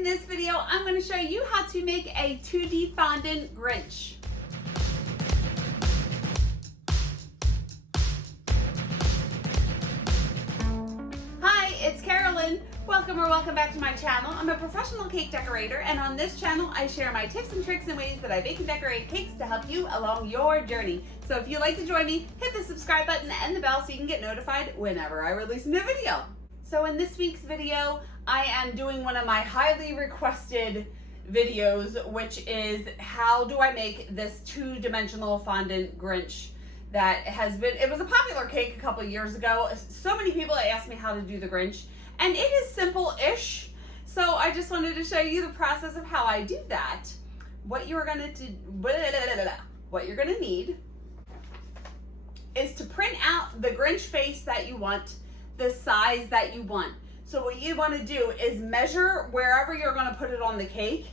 In this video, I'm going to show you how to make a 2D fondant Grinch. Hi, it's Karolyn. Welcome back to my channel. I'm a professional cake decorator, and on this channel, I share my tips and tricks and ways that I bake and decorate cakes to help you along your journey. So if you'd like to join me, hit the subscribe button and the bell so you can get notified whenever I release a new video. So in this week's video, I am doing one of my highly requested videos, which is how do I make this two-dimensional fondant Grinch that has been, it was a popular cake a couple years ago. So many people asked me how to do the Grinch, and it is simple-ish. So I just wanted to show you the process of how I do that. What you're gonna need is to print out the Grinch face that you want, the size that you want. So what you want to do is measure wherever you're going to put it on the cake,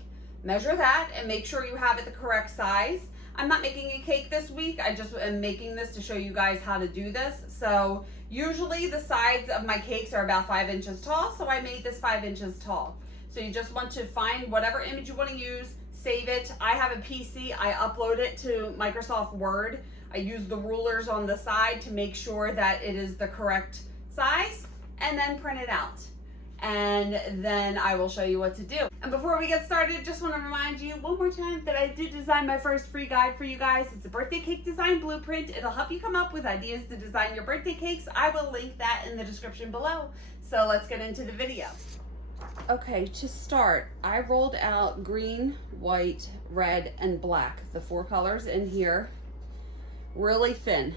measure that and make sure you have it the correct size. I'm not making a cake this week, I just am making this to show you guys how to do this. So usually the sides of my cakes are about 5 inches tall, so I made this 5 inches tall. So you just want to find whatever image you want to use, save it. I have a PC, I upload it to Microsoft Word. I use the rulers on the side to make sure that it is the correct size, and then print it out. And then I will show you what to do. And before we get started, just want to remind you one more time that I did design my first free guide for you guys. It's a birthday cake design blueprint. It'll help you come up with ideas to design your birthday cakes. I will link that in the description below. So let's get into the video. Okay, to start, I rolled out green, white, red, and black, the 4 colors in here, really thin.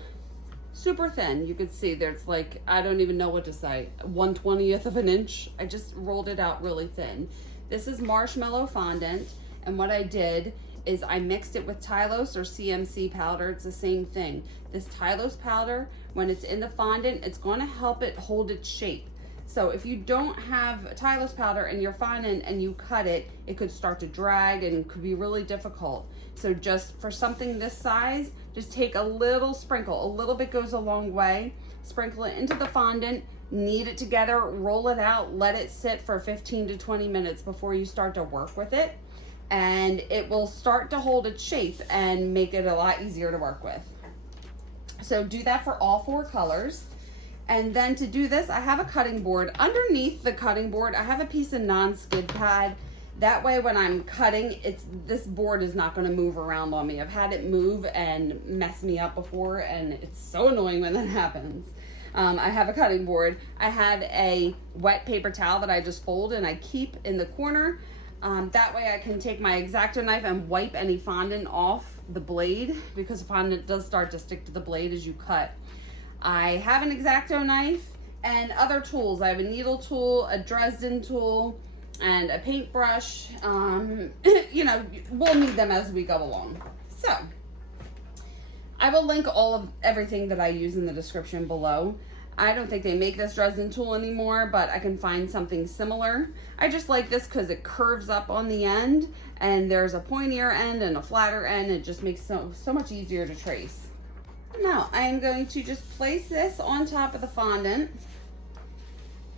Super thin. You can see there's like, I don't even know what to say, 1/20th of an inch. I just rolled it out really thin. This is marshmallow fondant, and what I did is I mixed it with Tylose or CMC powder. It's the same thing. This Tylose powder, when it's in the fondant, it's going to help it hold its shape. So if you don't have Tylose powder in your fondant and you cut it, it could start to drag and could be really difficult. So just for something this size, just take a little sprinkle. A little bit goes a long way. Sprinkle it into the fondant, knead it together, roll it out, let it sit for 15 to 20 minutes before you start to work with it. And it will start to hold its shape and make it a lot easier to work with. So do that for all 4 colors. And then to do this, I have a cutting board. Underneath the cutting board, I have a piece of non-skid pad. That way when I'm cutting, this board is not gonna move around on me. I've had it move and mess me up before, and it's so annoying when that happens. I have a cutting board. I have a wet paper towel that I just fold and I keep in the corner. That way I can take my X-Acto knife and wipe any fondant off the blade, because fondant does start to stick to the blade as you cut. I have an X-Acto knife and other tools. I have a needle tool, a Dresden tool, and a paintbrush. You know, we'll need them as we go along. So I will link everything that I use in the description below. I don't think they make this Dresden tool anymore, but I can find something similar. I just like this because it curves up on the end, and there's a pointier end and a flatter end. It just makes so much easier to trace. Now I am going to just place this on top of the fondant.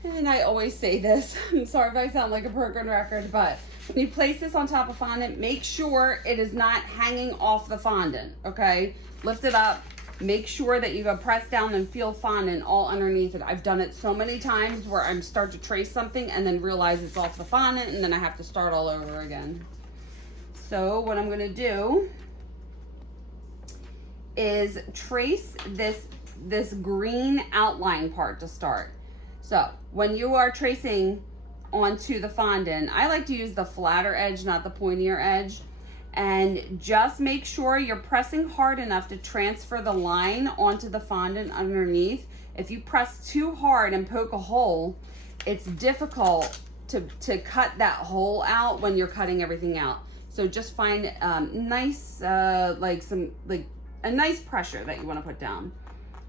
And I always say this, I'm sorry if I sound like a broken record, but when you place this on top of fondant, make sure it is not hanging off the fondant, okay? Lift it up, make sure that you go press down and feel fondant all underneath it. I've done it so many times where I start to trace something and then realize it's off the fondant, and then I have to start all over again. So what I'm gonna do is trace this green outline part to start. So when you are tracing onto the fondant, I like to use the flatter edge, not the pointier edge. And just make sure you're pressing hard enough to transfer the line onto the fondant underneath. If you press too hard and poke a hole, it's difficult to cut that hole out when you're cutting everything out. So just find a nice pressure that you want to put down.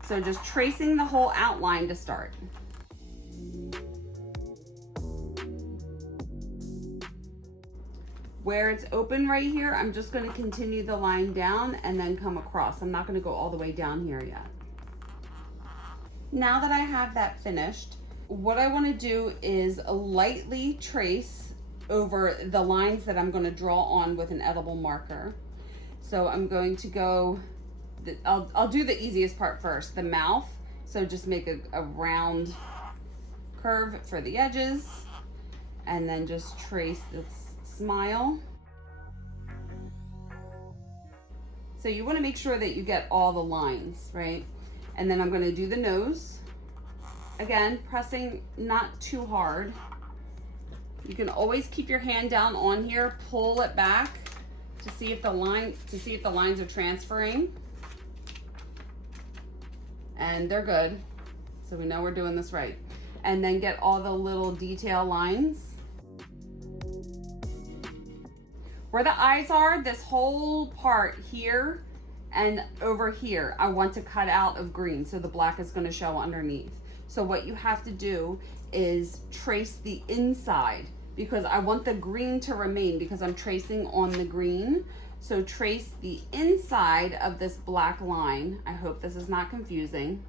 So just tracing the whole outline to start. Where it's open right here, I'm just going to continue the line down and then come across. I'm not going to go all the way down here yet. Now that I have that finished, what I want to do is lightly trace over the lines that I'm going to draw on with an edible marker. So I'm going to go, I'll do the easiest part first, the mouth. So just make a round curve for the edges and then just trace this smile. So you want to make sure that you get all the lines, right? And then I'm going to do the nose. Again, pressing not too hard. You can always keep your hand down on here, pull it back to see if the lines are transferring. And they're good. So we know we're doing this right. And then get all the little detail lines. Where the eyes are, this whole part here and over here, I want to cut out of green, so the black is going to show underneath. So what you have to do is trace the inside, because I want the green to remain because I'm tracing on the green. So trace the inside of this black line. I hope this is not confusing.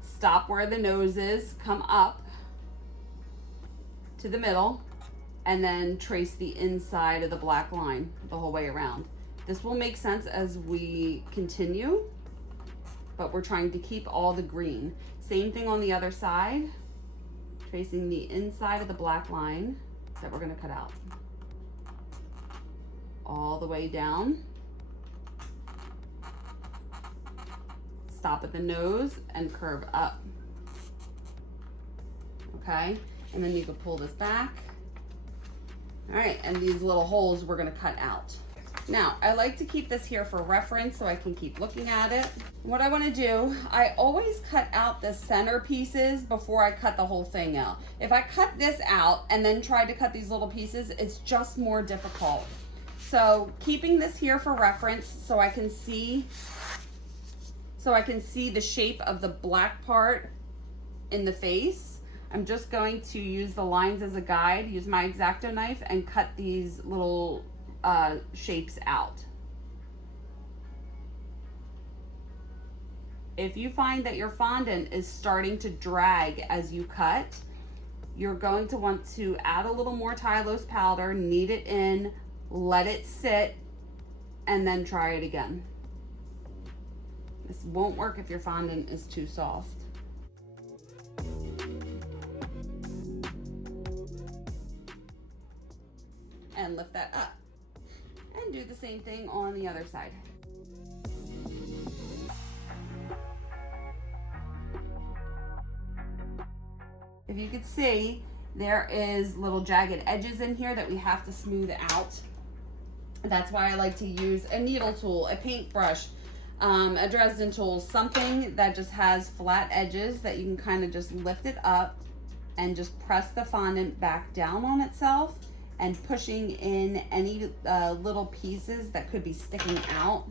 Stop where the nose is, come up to the middle, and then trace the inside of the black line the whole way around. This will make sense as we continue, but we're trying to keep all the green. Same thing on the other side, tracing the inside of the black line that we're going to cut out. All the way down. Stop at the nose and curve up. Okay, and then you can pull this back. All right, and these little holes we're gonna cut out. Now, I like to keep this here for reference so I can keep looking at it. What I wanna do, I always cut out the center pieces before I cut the whole thing out. If I cut this out and then try to cut these little pieces, it's just more difficult. So keeping this here for reference so I can see the shape of the black part in the face, I'm just going to use the lines as a guide, use my X-Acto knife and cut these little shapes out. If you find that your fondant is starting to drag as you cut, you're going to want to add a little more Tylose powder, knead it in, let it sit, and then try it again. This won't work if your fondant is too soft. And lift that up. And do the same thing on the other side. If you could see, there is little jagged edges in here that we have to smooth out. That's why I like to use a needle tool, a paintbrush, a Dresden tool, something that just has flat edges that you can kind of just lift it up and just press the fondant back down on itself and pushing in any little pieces that could be sticking out.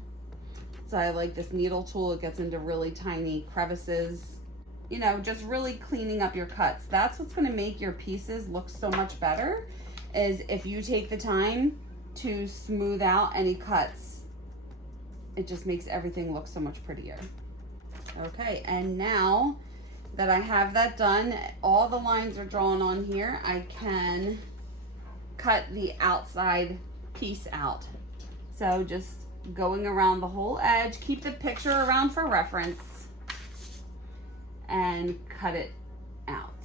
So I like this needle tool. It gets into really tiny crevices. You know, just really cleaning up your cuts. That's what's gonna make your pieces look so much better, is if you take the time to smooth out any cuts. It just makes everything look so much prettier. Okay, and now that I have that done, all the lines are drawn on here, I can cut the outside piece out. So just going around the whole edge, keep the picture around for reference, and cut it out.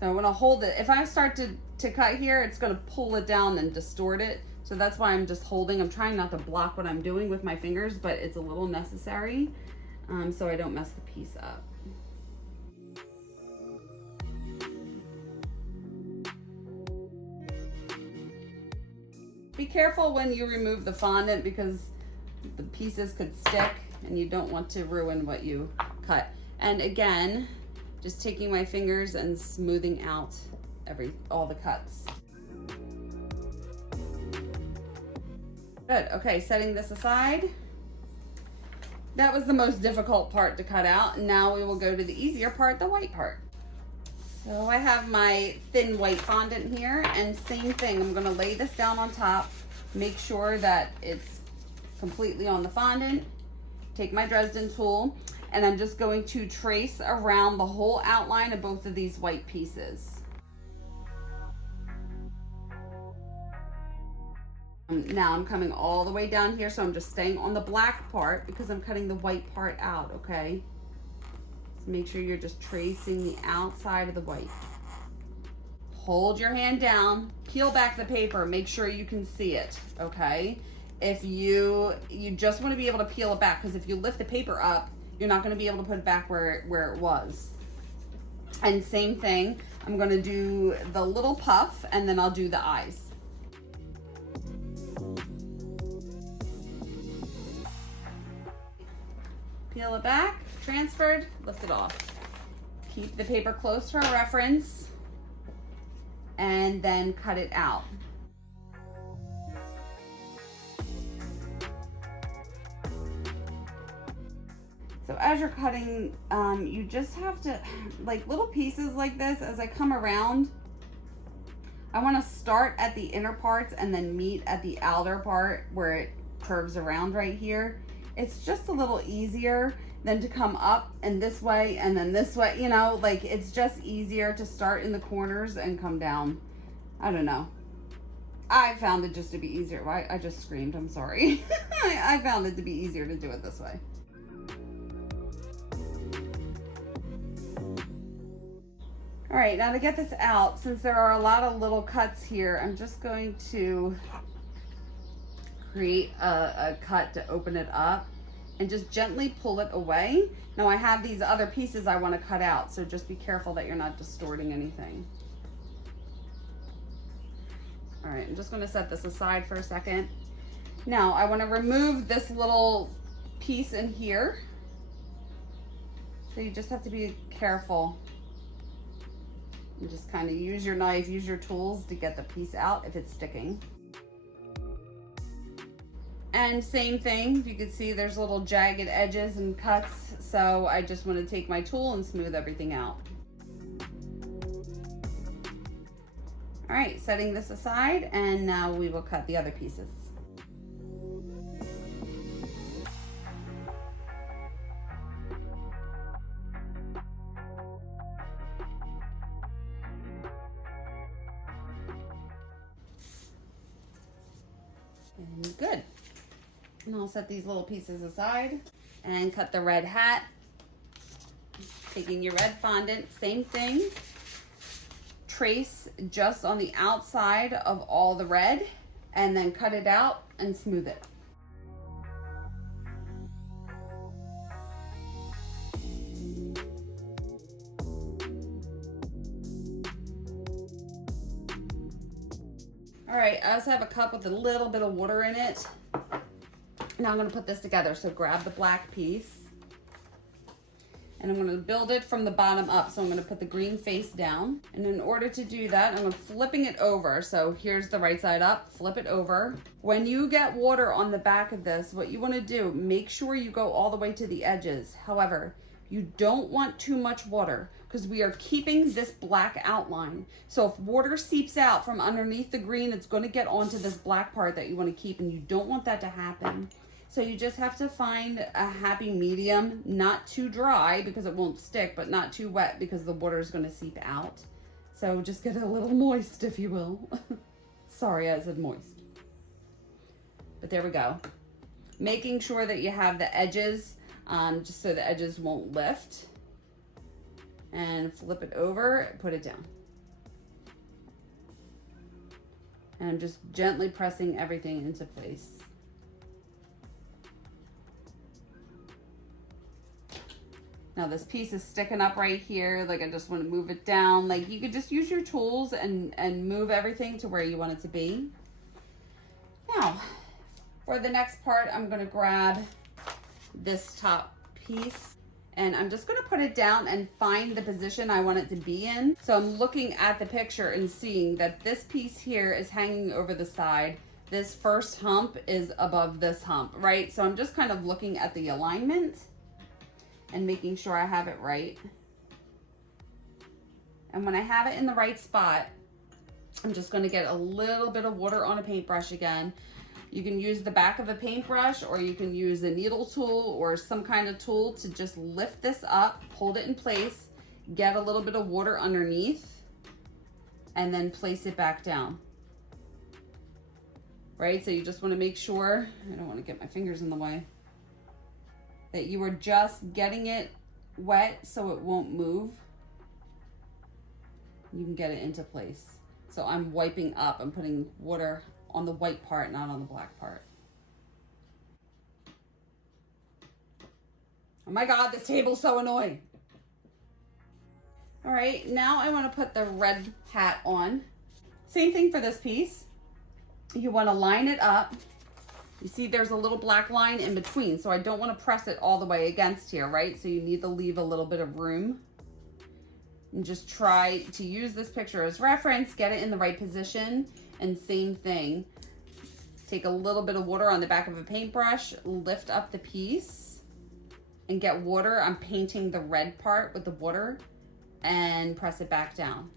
So I want to hold it. If I start to cut here, it's going to pull it down and distort it. So that's why I'm just holding. I'm trying not to block what I'm doing with my fingers, but it's a little necessary so I don't mess the piece up. Be careful when you remove the fondant because the pieces could stick and you don't want to ruin what you cut. And again, just taking my fingers and smoothing out all the cuts. Good, okay, setting this aside. That was the most difficult part to cut out. And now we will go to the easier part, the white part. So I have my thin white fondant here, and same thing, I'm gonna lay this down on top, make sure that it's completely on the fondant, take my Dresden tool, and I'm just going to trace around the whole outline of both of these white pieces. Now I'm coming all the way down here, so I'm just staying on the black part because I'm cutting the white part out, okay? So make sure you're just tracing the outside of the white. Hold your hand down, peel back the paper, make sure you can see it, okay? If you just want to be able to peel it back, because if you lift the paper up, you're not going to be able to put it back where it was. And same thing, I'm going to do the little puff and then I'll do the eyes. Peel it back, transferred, lift it off. Keep the paper close for reference and then cut it out. So as you're cutting, you just have to, like little pieces like this, as I come around, I want to start at the inner parts and then meet at the outer part where it curves around right here. It's just a little easier than to come up and this way and then this way, you know, like it's just easier to start in the corners and come down. I don't know. I found it just to be easier. Why? I just screamed, I'm sorry. I found it to be easier to do it this way. All right, now to get this out, since there are a lot of little cuts here, I'm just going to create a cut to open it up and just gently pull it away. Now I have these other pieces I want to cut out, so just be careful that you're not distorting anything. All right, I'm just going to set this aside for a second. Now I want to remove this little piece in here. So you just have to be careful. And just kind of use your knife, use your tools to get the piece out if it's sticking. And same thing, you can see there's little jagged edges and cuts, so I just want to take my tool and smooth everything out. All right, setting this aside, and now we will cut the other pieces. And good. And I'll set these little pieces aside and cut the red hat. Taking your red fondant, same thing. Trace just on the outside of all the red and then cut it out and smooth it. All right, I also have a cup with a little bit of water in it. Now I'm going to put this together. So grab the black piece and I'm going to build it from the bottom up. So I'm going to put the green face down. And in order to do that, I'm flipping it over. So here's the right side up, flip it over. When you get water on the back of this, what you want to do, make sure you go all the way to the edges. However, you don't want too much water because we are keeping this black outline. So if water seeps out from underneath the green, it's going to get onto this black part that you want to keep, and you don't want that to happen. So you just have to find a happy medium, not too dry because it won't stick, but not too wet because the water is going to seep out. So just get a little moist, if you will. Sorry, I said moist. But there we go. Making sure that you have the edges, just so the edges won't lift. And flip it over, put it down. And I'm just gently pressing everything into place. Now this piece is sticking up right here, like I just want to move it down. Like you could just use your tools and move everything to where you want it to be. Now, for the next part, I'm going to grab this top piece and I'm just going to put it down and find the position I want it to be in. So I'm looking at the picture and seeing that this piece here is hanging over the side. This first hump is above this hump, right? So I'm just kind of looking at the alignment and making sure I have it right. And when I have it in the right spot, I'm just going to get a little bit of water on a paintbrush again. You can use the back of a paintbrush, or you can use a needle tool or some kind of tool to just lift this up, hold it in place, get a little bit of water underneath, and then place it back down. right? So you just want to make sure, I don't want to get my fingers in the way, that you are just getting it wet so it won't move. You can get it into place. So I'm wiping up, I'm putting water on the white part, not on the black part. Oh my God, this table's so annoying. All right, now I want to put the red hat on. Same thing for this piece. You want to line it up. You see there's a little black line in between, so I don't want to press it all the way against here, right? So you need to leave a little bit of room. And just try to use this picture as reference, get it in the right position, and same thing. Take a little bit of water on the back of a paintbrush, lift up the piece, and get water. I'm painting the red part with the water, and press it back down.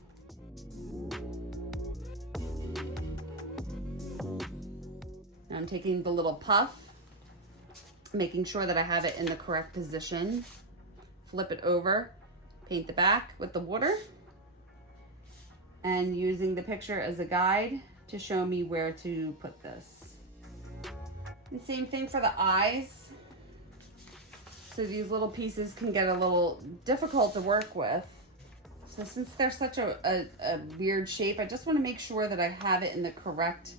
I'm taking the little puff, making sure that I have it in the correct position. Flip it over, paint the back with the water, and using the picture as a guide to show me where to put this. And same thing for the eyes. So these little pieces can get a little difficult to work with. So since they're such a weird shape, I just want to make sure that I have it in the correct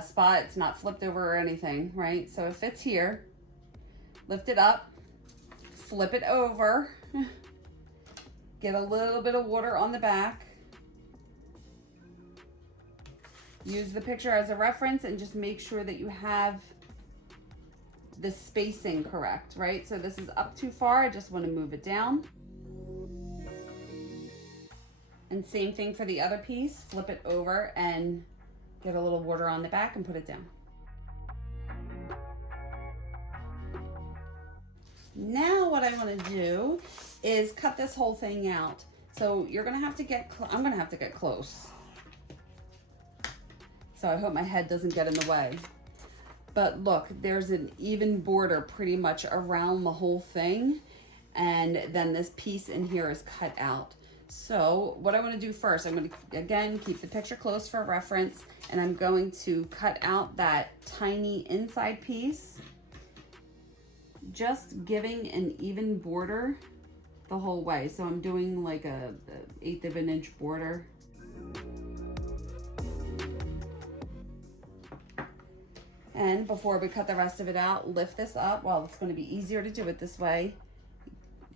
spot. It's not flipped over or anything, right? So if it's here, lift it up, flip it over, get a little bit of water on the back, use the picture as a reference, and just make sure that you have the spacing correct, right? So this is up too far, I just want to move it down. And same thing for the other piece, flip it over and get a little water on the back and put it down. Now what I want to do is cut this whole thing out. So you're going to have to get, I'm going to have to get close. So I hope my head doesn't get in the way. But look, there's an even border pretty much around the whole thing. And then this piece in here is cut out. So what I want to do first, I'm going to, again, keep the picture close for reference, and I'm going to cut out that tiny inside piece, just giving an even border the whole way. So I'm doing like a 1/8 of an inch border. And before we cut the rest of it out, lift this up. Well, it's going to be easier to do it this way.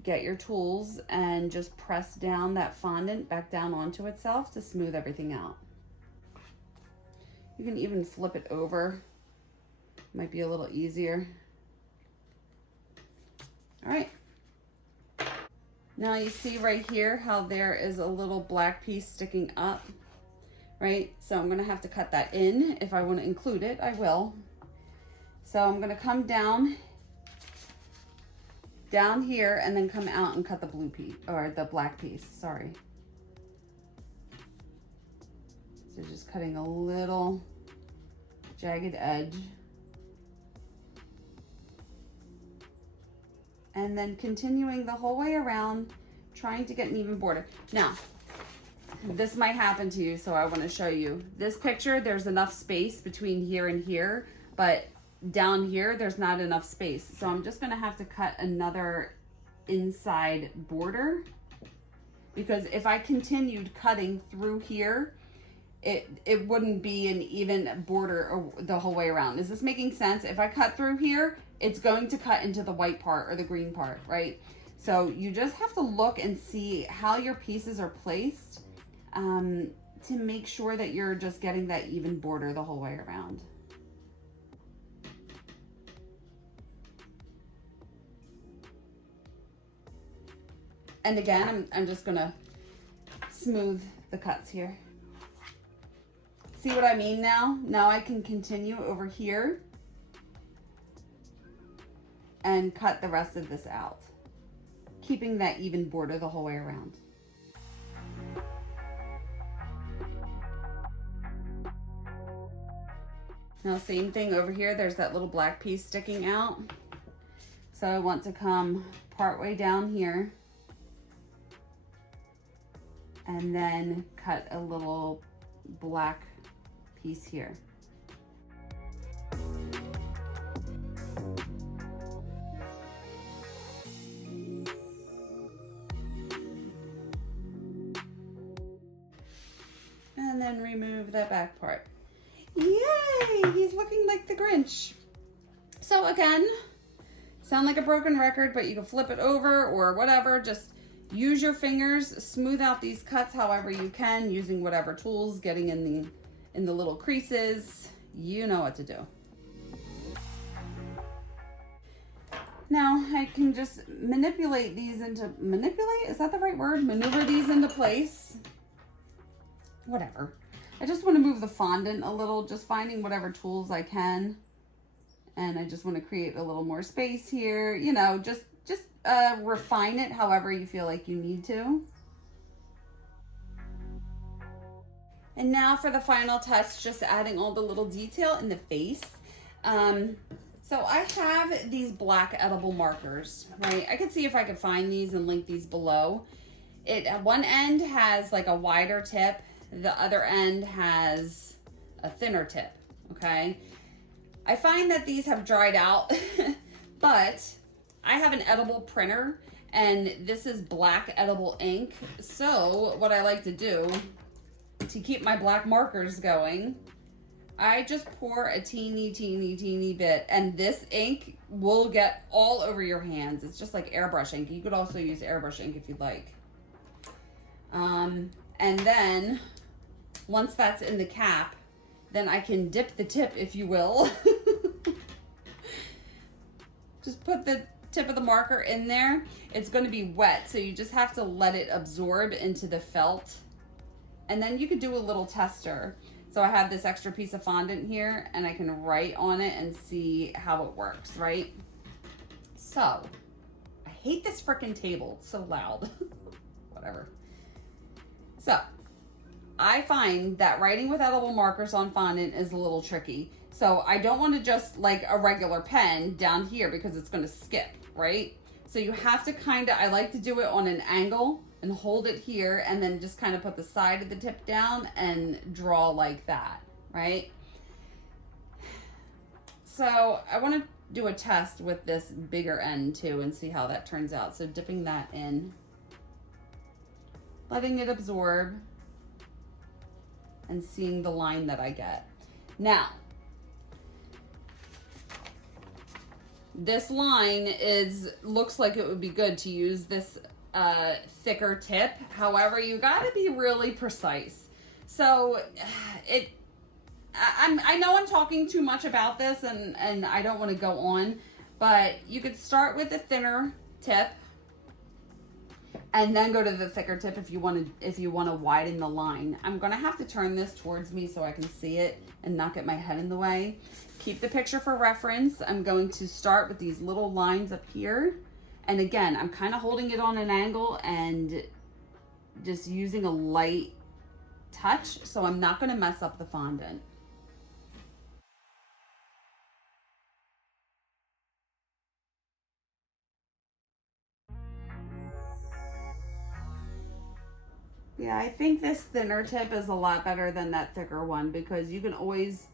Get your tools and just press down that fondant back down onto itself to smooth everything out. You can even flip it over. Might be a little easier. All right. Now you see right here how there is a little black piece sticking up, right? So I'm gonna have to cut that in. If I want to include it, I will. So I'm gonna come down here and then come out and cut the blue piece, or the black piece, sorry. So just cutting a little jagged edge. And then continuing the whole way around, trying to get an even border. Now, this might happen to you, so I want to show you. This picture, there's enough space between here and here, but down here, there's not enough space. So I'm just going to have to cut another inside border, because if I continued cutting through here, it wouldn't be an even border the whole way around. Is this making sense? If I cut through here, it's going to cut into the white part or the green part, right? So you just have to look and see how your pieces are placed to make sure that you're just getting that even border the whole way around. And again, I'm just gonna smooth the cuts here. See what I mean now? Now I can continue over here and cut the rest of this out, keeping that even border the whole way around. Now same thing over here, there's that little black piece sticking out. So I want to come part way down here and then cut a little black piece here. And then remove that back part. Yay! He's looking like the Grinch. So again, sound like a broken record, but you can flip it over or whatever. Just use your fingers, smooth out these cuts however you can, using whatever tools, getting in the little creases. You know what to do. Now I can just manipulate these into, manipulate? Is that the right word? Maneuver these into place. Whatever. I just want to move the fondant a little, just finding whatever tools I can. And I just want to create a little more space here. You know, just refine it however you feel like you need to. And now for the final touch, just adding all the little detail in the face. So I have these black edible markers, right? I could see if I could find these and link these below. It at one end has like a wider tip. The other end has a thinner tip, okay? I find that these have dried out, but I have an edible printer and this is black edible ink. So what I like to do to keep my black markers going, I just pour a teeny bit, and this ink will get all over your hands. It's just like airbrush ink. You could also use airbrush ink if you'd like. And then once that's in the cap, then I can dip the tip, if you will. Just put the tip of the marker in there. It's going to be wet, so you just have to let it absorb into the felt. And then you could do a little tester. So I have this extra piece of fondant here and I can write on it and see how it works, right? So, I hate this frickin' table, it's so loud. Whatever. So, I find that writing with edible markers on fondant is a little tricky. So I don't want to just like a regular pen down here because it's going to skip, right? So you have to kind of, I like to do it on an angle and hold it here and then just kind of put the side of the tip down and draw like that, right? So I want to do a test with this bigger end too and see how that turns out. So dipping that in, letting it absorb and seeing the line that I get. Now, this line looks like it would be good to use this thicker tip. However, you gotta be really precise. So I know I'm talking too much about this and I don't want to go on, but you could start with a thinner tip and then go to the thicker tip if you want to widen the line. I'm gonna have to turn this towards me so I can see it and not get my head in the way. Keep the picture for reference. I'm going to start with these little lines up here. And again, I'm kind of holding it on an angle and just using a light touch, so I'm not going to mess up the fondant. Yeah, I think this thinner tip is a lot better than that thicker one because you can always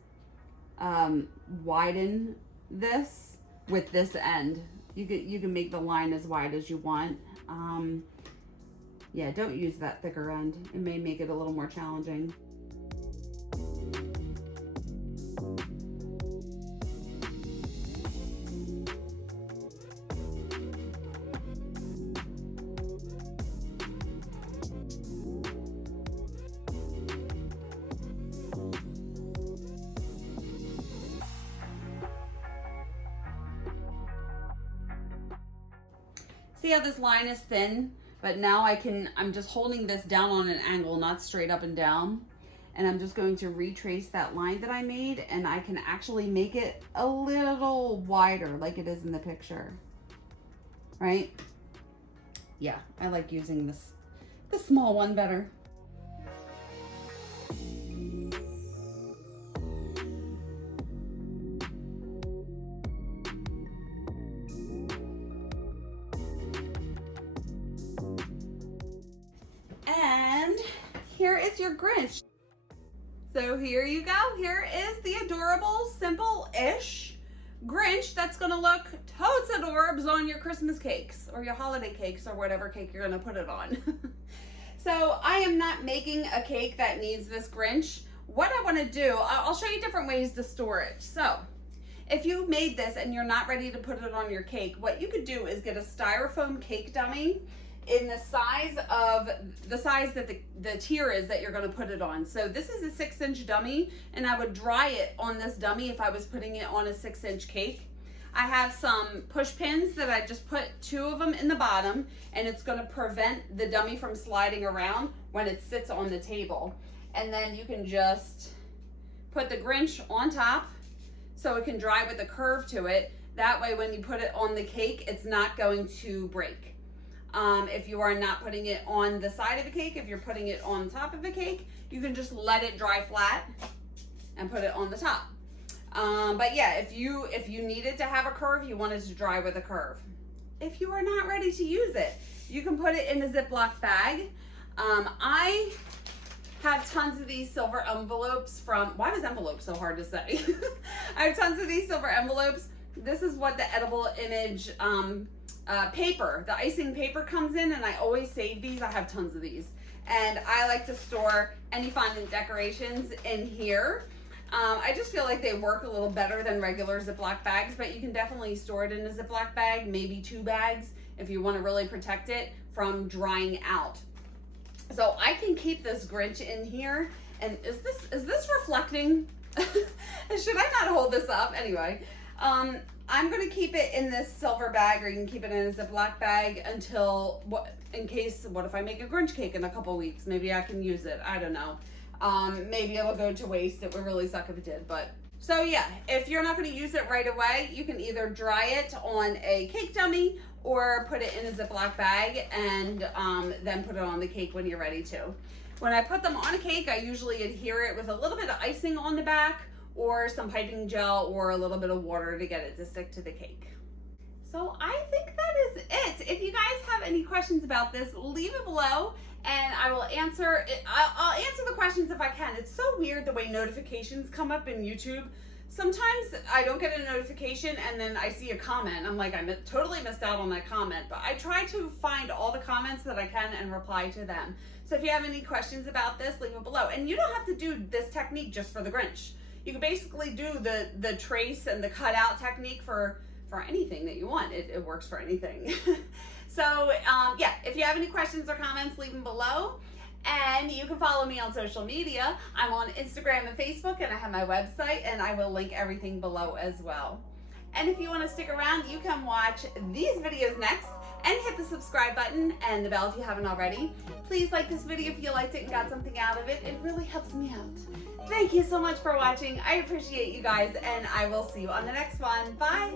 widen this with this end. You can make the line as wide as you want. Yeah, don't use that thicker end. It may make it a little more challenging. See how this line is thin, but now I'm just holding this down on an angle, not straight up and down. And I'm just going to retrace that line that I made, and I can actually make it a little wider like it is in the picture, right? Yeah, I like using the small one better. Here is your Grinch. So here you go. Here is the adorable, simple-ish Grinch that's gonna look totes adorbs on your Christmas cakes or your holiday cakes or whatever cake you're gonna put it on. So I am not making a cake that needs this Grinch. What I want to do, I'll show you different ways to store it. So if you made this and you're not ready to put it on your cake, what you could do is get a styrofoam cake dummy in the size that the tier is that you're going to put it on. So this is a 6-inch dummy, and I would dry it on this dummy if I was putting it on a 6-inch cake. I have some push pins that I just put 2 of them in the bottom, and it's going to prevent the dummy from sliding around when it sits on the table. And then you can just put the Grinch on top so it can dry with a curve to it. That way when you put it on the cake, it's not going to break. If you are not putting it on the side of the cake, if you're putting it on top of the cake, you can just let it dry flat and put it on the top. But yeah, if you needed to have a curve, you wanted to dry with a curve. If you are not ready to use it, you can put it in a Ziploc bag. I have tons of these silver envelopes from, why was envelope so hard to say? I have tons of these silver envelopes. This is what the edible image paper, the icing paper comes in, and I always save these. I have tons of these. And I like to store any fondant decorations in here. I just feel like they work a little better than regular Ziploc bags, but you can definitely store it in a Ziploc bag, maybe 2 bags, if you want to really protect it from drying out. So I can keep this Grinch in here. And is this reflecting? Should I not hold this up? Anyway, I'm going to keep it in this silver bag, or you can keep it in a Ziploc bag until, what if I make a Grinch cake in a couple weeks? Maybe I can use it. I don't know. Maybe it'll go to waste. It would really suck if it did. But so yeah, if you're not going to use it right away, you can either dry it on a cake dummy or put it in a Ziploc bag and then put it on the cake when you're ready to. When I put them on a cake, I usually adhere it with a little bit of icing on the back, or some piping gel, or a little bit of water to get it to stick to the cake. So I think that is it. If you guys have any questions about this, leave it below and I will answer it. I'll answer the questions if I can. It's so weird the way notifications come up in YouTube. Sometimes I don't get a notification and then I see a comment. I'm like, I totally missed out on that comment, but I try to find all the comments that I can and reply to them. So if you have any questions about this, leave it below. And you don't have to do this technique just for the Grinch. You can basically do the trace and the cutout technique for anything that you want. It works for anything. So yeah, if you have any questions or comments, leave them below. And you can follow me on social media. I'm on Instagram and Facebook, and I have my website, and I will link everything below as well. And if you want to stick around, you can watch these videos next and hit the subscribe button and the bell if you haven't already. Please like this video if you liked it and got something out of it. It really helps me out. Thank you so much for watching. I appreciate you guys, and I will see you on the next one. Bye.